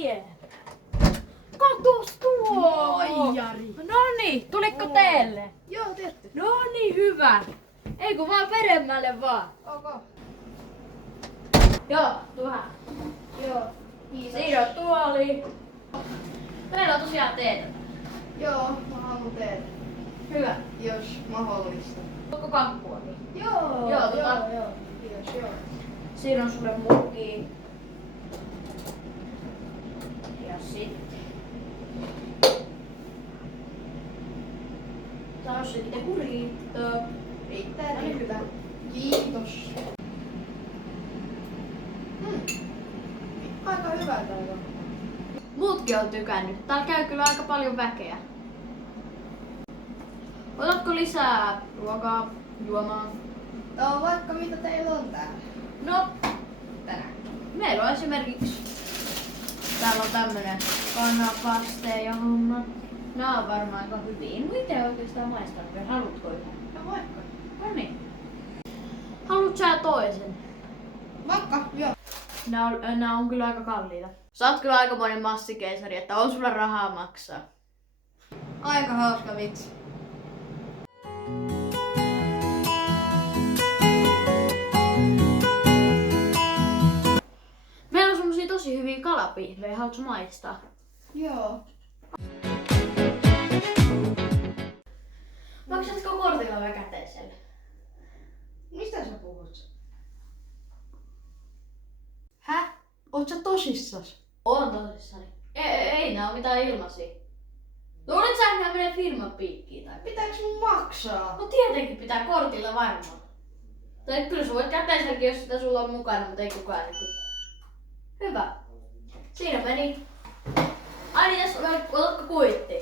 Mie. Katos tuo! Moi Jari! Noniin, tuliko teille? Joo, tietty. Noniin, hyvä. Ei kun vaan peremmälle vaan. Ok. Joo, tuohan. Joo. Kiitos. Siinä on tuoli. Meillä on tosiaan teetä. Joo, mä haluan tehdä. Hyvä. Jos mahdollista. Onko kankkuakin? Joo. Joo, joo. Kiitos, joo. Siinä on sulle mukki. Ja sitten. Taas sitten kun riittää. Riittää, No niin, riittää. hyvä. Kiitos. Aika hyvä täällä. Muutkin on tykännyt. Täällä käy kyllä aika paljon väkeä. Otatko lisää ruokaa, juomaa? No vaikka mitä teillä on täällä. No, meillä on esimerkiksi täällä on tämmönen kanapaste ja homma. Nää on varmaan aika hyviä. En itse oikeastaan maistanut vielä. Haluatko yhden? No vaikka. No niin. Haluat sä toisen? Vaikka, joo. Nää on kyllä aika kalliita. Sä oot kyllä aikamoinen massikeisari, että on sulla rahaa maksaa. Aika hauska vitsi. Meillä on semmosia tosi hyviä kalapihvejä. Haluatko maistaa? Joo. Maksatko kortilla vai käteisellä? Mistä sä puhut? Häh? Oot sä tosissas? On tosissani. Ei nää oo mitään ilmaisia. Luulet sä, että nää menee firman piikkiin tai mitä? Pitääks mun maksaa? No tietenkin pitää kortilla varmaan. Tai kyllä sä voit käteiselläkin, jos sitä sulla on mukana, mutta ei kukaan näky. Hyvä. Siinä meni. Ai niin, otatko kuitti?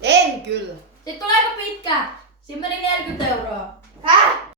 En kyllä. Sitten tulee aika pitkä. Siinä meni 40 €.